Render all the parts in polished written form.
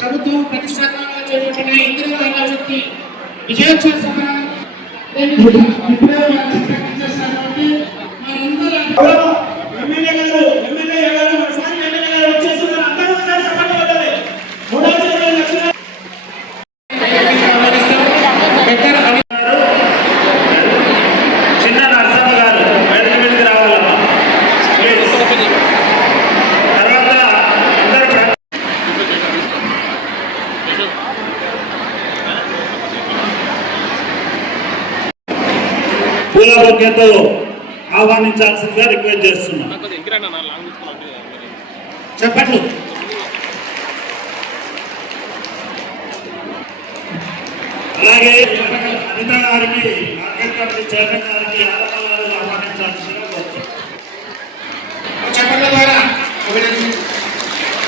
ప్రభుత్వం ప్రతిష్టాత్మకంగా చేపట్టిన ఇందిరా మహిళా శక్తి విజయోత్సవ సంబరాలను పూలబొకేతో ఆహ్వానించాల్సిందిగా రిక్వెస్ట్ చేస్తున్నాం. చెప్పండి. అలాగే అనిత గారికి, మార్కెట్ కమిటీ చైర్మన్ గారికి, ఆలమ్మ గారు ఆహ్వానించాల్సిందిగా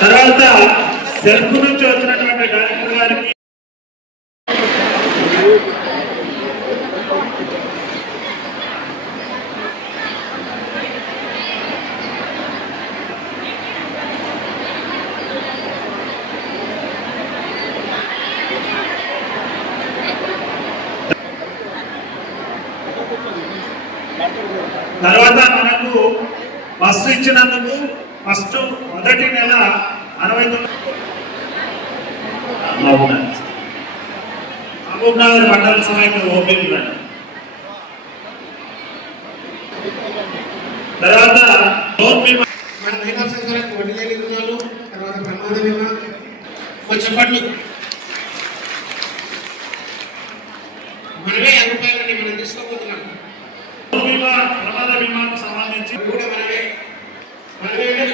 తర్వాత సెల్ఫ్ నుంచి వచ్చినటువంటి డైరెక్టర్ గారికి తర్వాత మనకు బస్సు ఇచ్చినందుకు ఫస్ట్ మొదటి నెల 69 మహబూబ్నగర్ మండల సమైక్య ఓపెన్. తర్వాత లోన్ బీమా మన మహిళా సంఘాలకు వడ్డీ లేని రుణాలు, తర్వాత ప్రమాద బీమా చెప్పండి. మనమే 50 రూపాయలని మనం తీసుకోబోతున్నాం. ప్రమాద బీమాకు సంబంధించి కూడా మనమే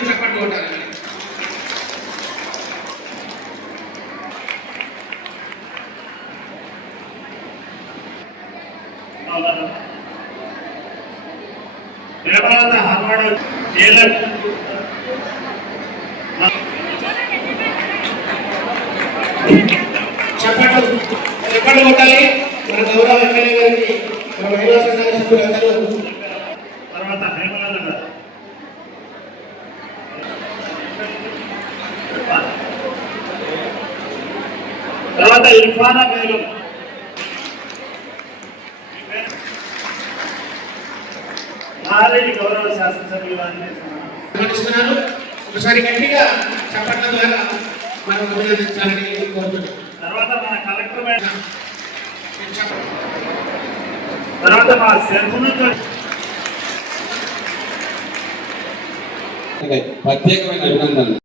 చెప్పండి కొట్టాలి. తర్వాత హార్వాడ్ జైలర్ చెప్పండి కొట్టాలి. మన గౌరవ ఎమ్మెల్యే గారికి, మన మహిళా సంఘాల సభ్యులందరూ. తర్వాత హేమలత గారు, తర్వాత ఇర్ఫానా బేగం, నారెడ్డి గౌరవ శాసనసభ్యులు గమనిస్తున్నారు. ఒకసారి గట్టిగా చెప్పట్ల ద్వారా మనం అభినందించాలని కోరుతున్నాం. తర్వాత మన కలెక్టర్ తర్వాత మా సెల్ఫ్ నుంచి ప్రత్యేకమైన అభినందనలు.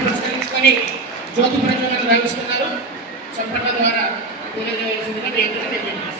పురస్కరించుకొని జ్యోతి ప్రజ్వలన గావిస్తున్నారు. చప్పట్ల ద్వారా తెలియజేయాల్సిందిగా తెలియజేస్తున్నారు.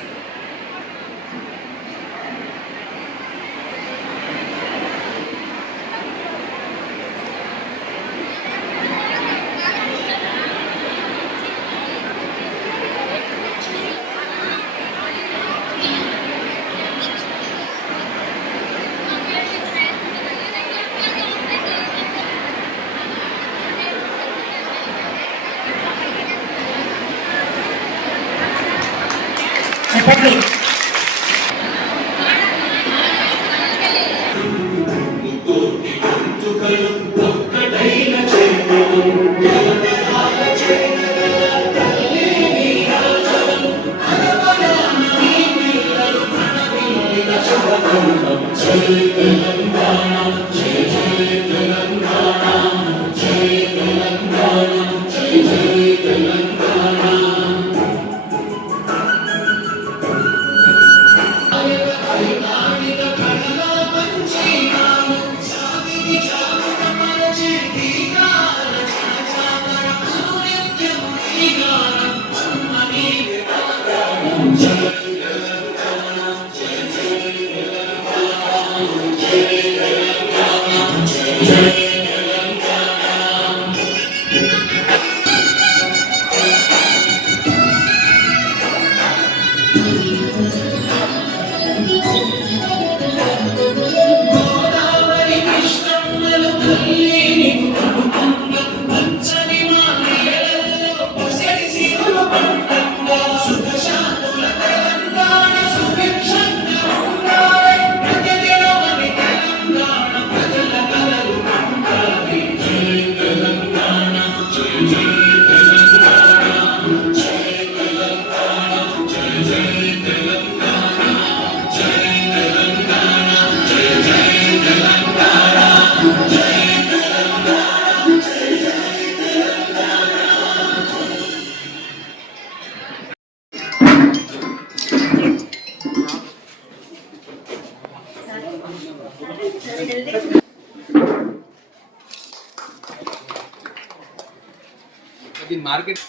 మార్కెట్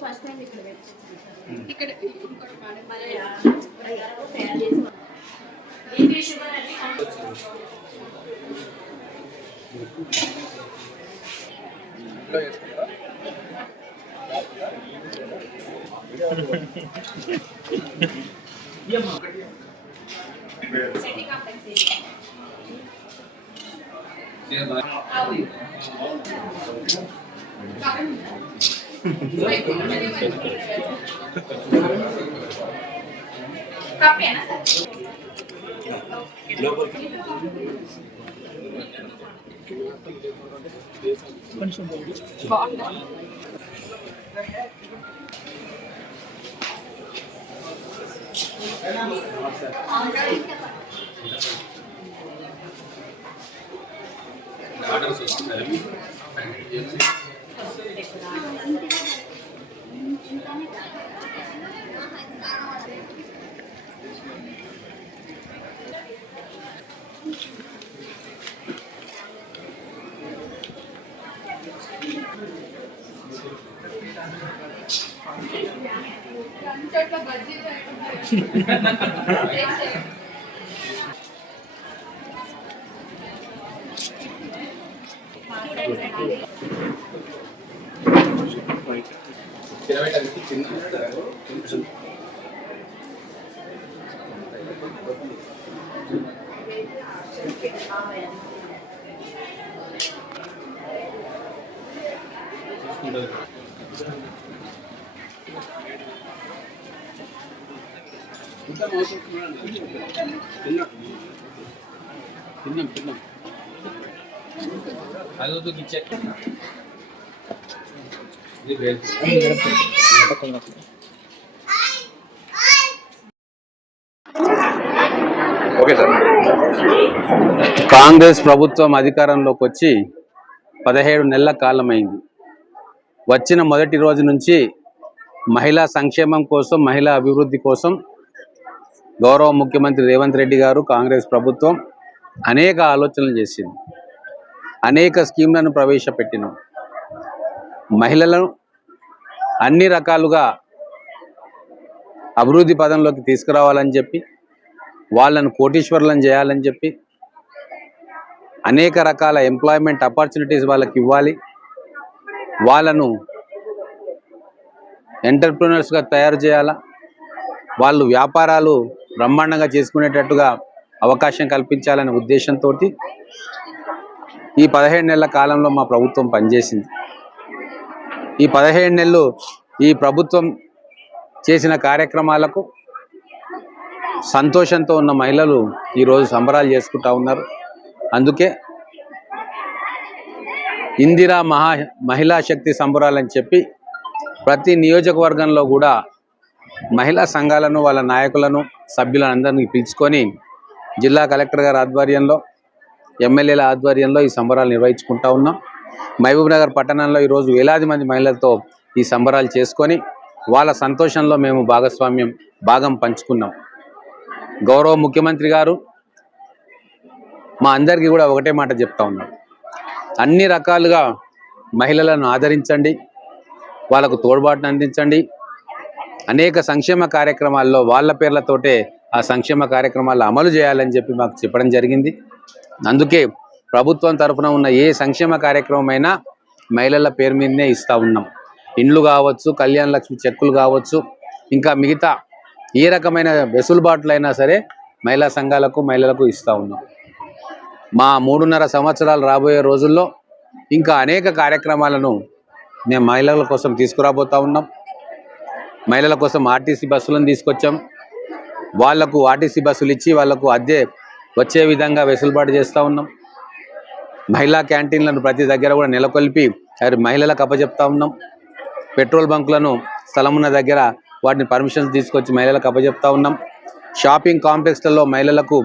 ఫస్ట్ టైం ఇక్కడ ఇంకోటి తయారు చేసి ఇంగ్లీష్ సిటీ కాంప్లెక్స్ కాపేనా సార్ కొంచెం బాగుంది ఆర్డర్స్ వస్తున్నాయి. తిన్నాం అదొద్దు చెక్ ఓకే సార్. కాంగ్రెస్ ప్రభుత్వం అధికారంలోకి వచ్చి 17 నెలల కాలమైంది. వచ్చిన మొదటి రోజు నుంచి మహిళా సంక్షేమం కోసం, మహిళా అభివృద్ధి కోసం గౌరవ ముఖ్యమంత్రి రేవంత్ రెడ్డి గారు, కాంగ్రెస్ ప్రభుత్వం అనేక ఆలోచనలు చేసింది. అనేక స్కీమ్లను ప్రవేశపెట్టినాం. మహిళలను అన్ని రకాలుగా అభివృద్ధి పదంలోకి తీసుకురావాలని చెప్పి, వాళ్ళను కోటీశ్వరులను చేయాలని చెప్పి, అనేక రకాల ఎంప్లాయ్మెంట్ ఆపర్చునిటీస్ వాళ్ళకి ఇవ్వాలి, వాళ్ళను ఎంటర్ప్రినర్స్గా తయారు చేయాలా, వాళ్ళు వ్యాపారాలు బ్రహ్మాండంగా చేసుకునేటట్టుగా అవకాశం కల్పించాలనే ఉద్దేశంతో ఈ 17 నెలల కాలంలో మా ప్రభుత్వం పనిచేసింది. ఈ 17 నెలలు ఈ ప్రభుత్వం చేసిన కార్యక్రమాలకు సంతోషంతో ఉన్న మహిళలు ఈరోజు సంబరాలు చేసుకుంటూ ఉన్నారు. అందుకే ఇందిరా మహిళా శక్తి సంబరాలని చెప్పి ప్రతి నియోజకవర్గంలో కూడా మహిళా సంఘాలను, వాళ్ళ నాయకులను, సభ్యులను అందరినీ పిలుచుకొని జిల్లా కలెక్టర్ గారి ఆధ్వర్యంలో, ఎమ్మెల్యేల ఆధ్వర్యంలో ఈ సంబరాలు నిర్వహించుకుంటూ ఉన్నాం. మహబూబ్నగర్ పట్టణంలో ఈరోజు వేలాది మంది మహిళలతో ఈ సంబరాలు చేసుకొని వాళ్ళ సంతోషంలో మేము భాగం పంచుకున్నాం. గౌరవ ముఖ్యమంత్రి గారు మా అందరికీ కూడా ఒకటే మాట చెప్తా ఉన్నారు, అన్ని రకాలుగా మహిళలను ఆదరించండి, వాళ్ళకు తోడ్పాటును అందించండి, అనేక సంక్షేమ కార్యక్రమాల్లో వాళ్ళ పేర్లతోటే ఆ సంక్షేమ కార్యక్రమాలు అమలు చేయాలని చెప్పి మాకు చెప్పడం జరిగింది. అందుకే ప్రభుత్వం తరఫున ఉన్న ఏ సంక్షేమ కార్యక్రమం అయినా మహిళల పేరు మీదనే ఇస్తూ ఉన్నాం. ఇండ్లు కావచ్చు, కళ్యాణ లక్ష్మి చెక్కులు కావచ్చు, ఇంకా మిగతా ఏ రకమైన వెసులుబాట్లైనా సరే మహిళా సంఘాలకు మహిళలకు ఇస్తూ ఉన్నాం. మా 3.5 సంవత్సరాలు రాబోయే రోజుల్లో ఇంకా అనేక కార్యక్రమాలను మేము మహిళల కోసం తీసుకురాబోతూ ఉన్నాం. మహిళల కోసం ఆర్టీసీ బస్సులను తీసుకొచ్చాం. వాళ్లకు ఆర్టీసీ బస్సులు ఇచ్చి వాళ్లకు అద్దె వచ్చే విధంగా వెసులుబాటు చేస్తూ ఉన్నాం. మహిళా క్యాంటీన్లను ప్రతి దగ్గర కూడా నెలకొల్పి మహిళలకు అప్పచెప్తా ఉన్నాం. పెట్రోల్ బంకులను స్థలం ఉన్న దగ్గర వాటిని పర్మిషన్స్ తీసుకొచ్చి మహిళలకు అప్పచెప్తా ఉన్నాం. షాపింగ్ కాంప్లెక్స్లలో మహిళలకు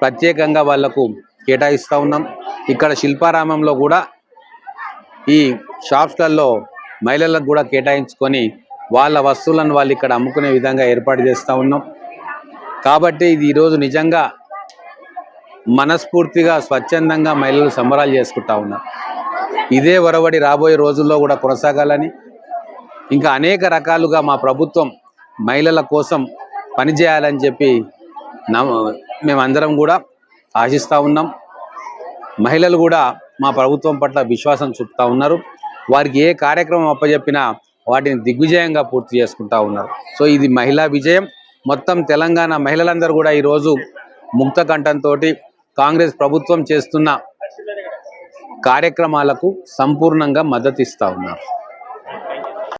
ప్రత్యేకంగా వాళ్లకు కేటాయిస్తూ ఉన్నాం. ఇక్కడ శిల్పారామంలో కూడా ఈ షాప్స్లలో మహిళలకు కూడా కేటాయించుకొని వాళ్ళ వస్తువులను వాళ్ళు ఇక్కడ అమ్ముకునే విధంగా ఏర్పాటు చేస్తూ ఉన్నాం. కాబట్టి ఇది ఈరోజు నిజంగా మనస్ఫూర్తిగా స్వచ్ఛందంగా మహిళలు సంబరాలు చేసుకుంటా ఉన్నారు. ఇదే ఒరవడి రాబోయే రోజుల్లో కూడా కొనసాగాలని, ఇంకా అనేక రకాలుగా మా ప్రభుత్వం మహిళల కోసం పనిచేయాలని చెప్పి మేమందరం కూడా ఆశిస్తూ ఉన్నాం. మహిళలు కూడా మా ప్రభుత్వం పట్ల విశ్వాసం చూపుతూ ఉన్నారు. వారికి ఏ కార్యక్రమం అప్పచెప్పినా వాటిని దిగ్విజయంగా పూర్తి చేసుకుంటా ఉన్నారు. సో ఇది మహిళా విజయం. మొత్తం తెలంగాణ మహిళలందరూ కూడా ఈరోజు ముక్త కంఠంతో కాంగ్రెస్ ప్రభుత్వం చేస్తున్న కార్యక్రమాలకు సంపూర్ణంగా మద్దతు ఇస్తూ ఉన్నారు.